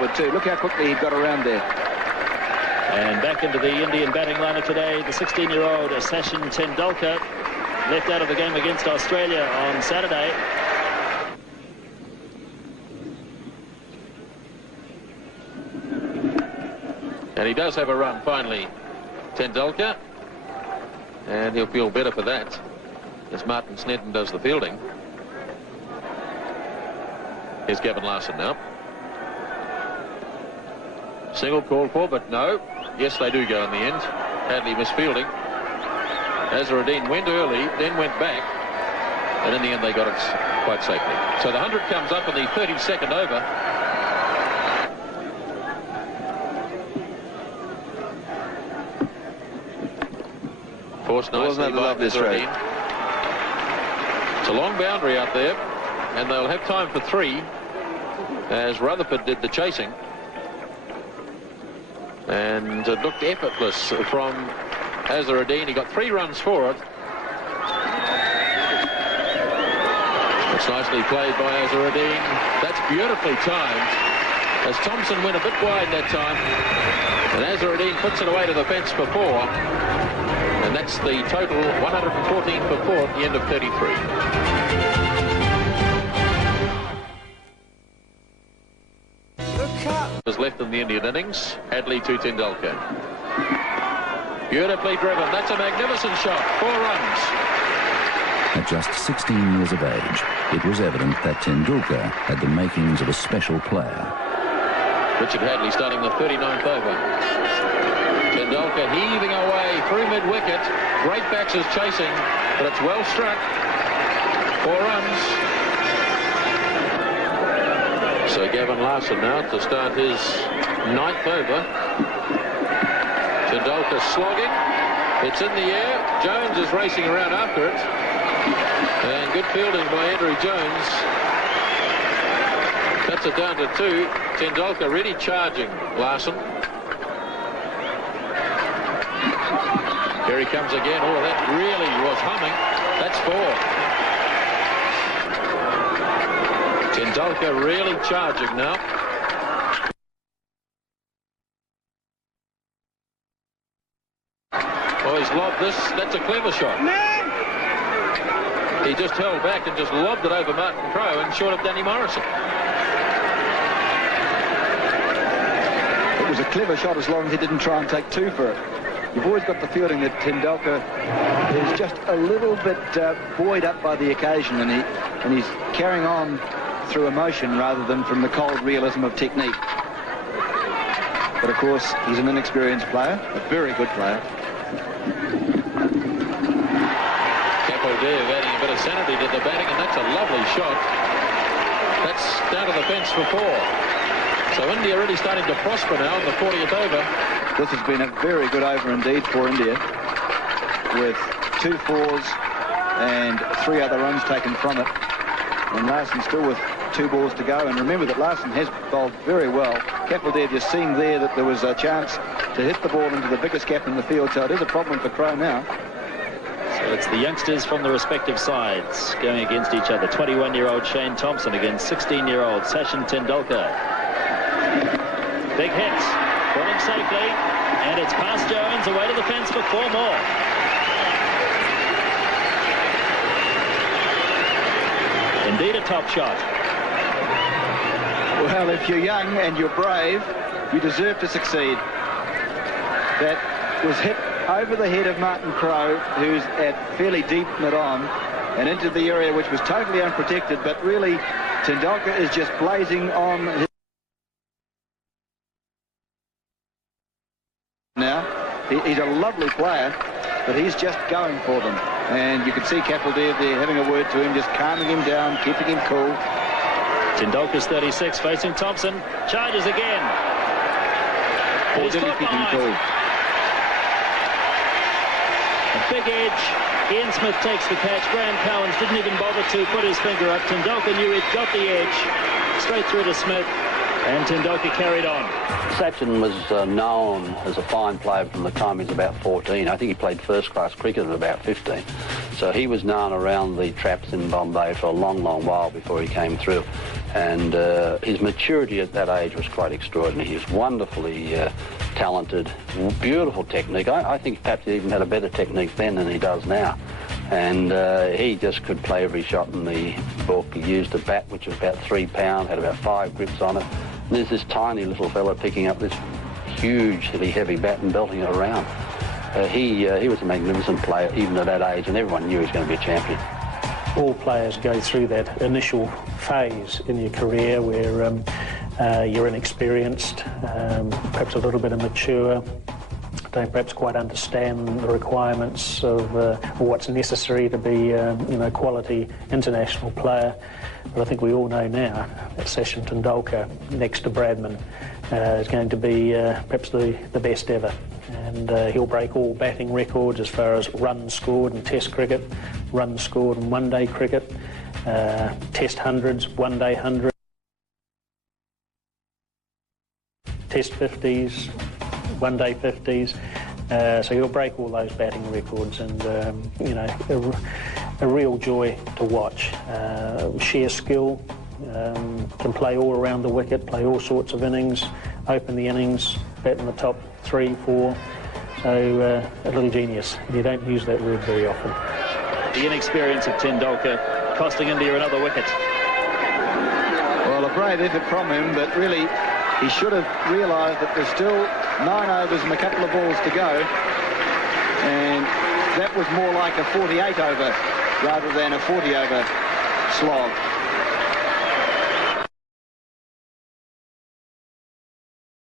Too. Look how quickly he got around there. And back into the Indian batting lineup today, the 16-year-old Sachin Tendulkar, left out of the game against Australia on Saturday. And he does have a run finally, Tendulkar, and he'll feel better for that as Martin Snedden does the fielding. Here's Gavin Larson now. Single called for, but no. Yes, they do go in the end. Hadley misfielding. Azharuddin went early, then went back, and in the end they got it quite safely. So the 100 comes up in the 32nd over. Forced nicely by Azharuddin. It's a long boundary out there, and they'll have time for 3, as Rutherford did the chasing. And it looked effortless from Azharuddin. He got 3 runs for it. It's nicely played by Azharuddin. That's beautifully timed, as Thompson went a bit wide that time. And Azharuddin puts it away to the fence for 4. And that's the total, 114 for 4 at the end of 33. Was left in the Indian innings. Hadley to Tendulkar. Beautifully driven. That's a magnificent shot. 4 runs. At just 16 years of age, it was evident that Tendulkar had the makings of a special player. Richard Hadley starting the 39th over. Tendulkar heaving away through mid-wicket. Great backs chasing, but it's well struck. 4 runs. So Gavin Larson now to start his 9th over. Tendulkar slogging. It's in the air. Jones is racing around after it. And good fielding by Andrew Jones. That's it down to 2. Tendulkar really charging Larson. Here he comes again. Oh, that really was humming. That's 4. Tendulkar really charging now. Oh, he's lobbed this. That's a clever shot. He just held back and just lobbed it over Martin Crowe and short of Danny Morrison. It was a clever shot as long as he didn't try and take 2 for it. You've always got the feeling that Tendulkar is just a little bit buoyed up by the occasion, and he's carrying on through emotion rather than from the cold realism of technique. But of course, he's an inexperienced player, a very good player. Capodiev adding a bit of sanity to the batting, and that's a lovely shot. That's down to the fence for 4. So India really starting to prosper now in the 40th over. This has been a very good over indeed for India, with 2 4s and 3 other runs taken from it. And Larson still with 2 balls to go. And remember that Larson has bowled very well. Capildare just seeing there that there was a chance to hit the ball into the biggest gap in the field. So it is a problem for Crowe now. So it's the youngsters from the respective sides going against each other. 21-year-old Shane Thompson against 16-year-old Sachin Tendulkar. Big hit. Falling safely. And it's past Jones, away to the fence for 4 more. Indeed a top shot. Well, if you're young and you're brave, you deserve to succeed. That was hit over the head of Martin Crowe, who's at fairly deep mid-on, and into the area which was totally unprotected, but really Tendulkar is just blazing on his... Now, he's a lovely player, but he's just going for them. And you can see Capildare there having a word to him, just calming him down, keeping him cool. Tendulkar's 36, facing Thompson. Charges again. Or did he keep him cool? A big edge. Ian Smith takes the catch. Graham Cowans didn't even bother to put his finger up. Tendulkar knew he'd got the edge. Straight through to Smith. And Tendulkar carried on. Sachin was known as a fine player from the time he was about 14. I think he played first-class cricket at about 15. So he was known around the traps in Bombay for a long, long while before he came through. And his maturity at that age was quite extraordinary. He was wonderfully talented, beautiful technique. I think perhaps he even had a better technique then than he does now. And he just could play every shot in the book. He used a bat which was about 3 pounds, had about 5 grips on it. And there's this tiny little fella picking up this huge, heavy bat and belting it around. He was a magnificent player even at that age, and everyone knew he was going to be a champion. All players go through that initial phase in your career where you're inexperienced, perhaps a little bit immature, don't perhaps quite understand the requirements of what's necessary to be a quality international player. But I think we all know now that Sachin Tendulkar, next to Bradman, is going to be perhaps the best ever. And he'll break all batting records as far as runs scored in Test cricket, runs scored in one-day cricket, Test hundreds, one-day hundreds, Test 50s, one-day 50s. So he'll break all those batting records, and a real joy to watch. Sheer skill, can play all around the wicket, play all sorts of innings, open the innings, bat in the top 3, 4. So a little genius. You don't use that word very often. The inexperience of Tendulkar costing India another wicket. Well, a brave effort from him, but really he should have realised that there's still 9 overs and a couple of balls to go, and that was more like a 48 over rather than a 40 over slog.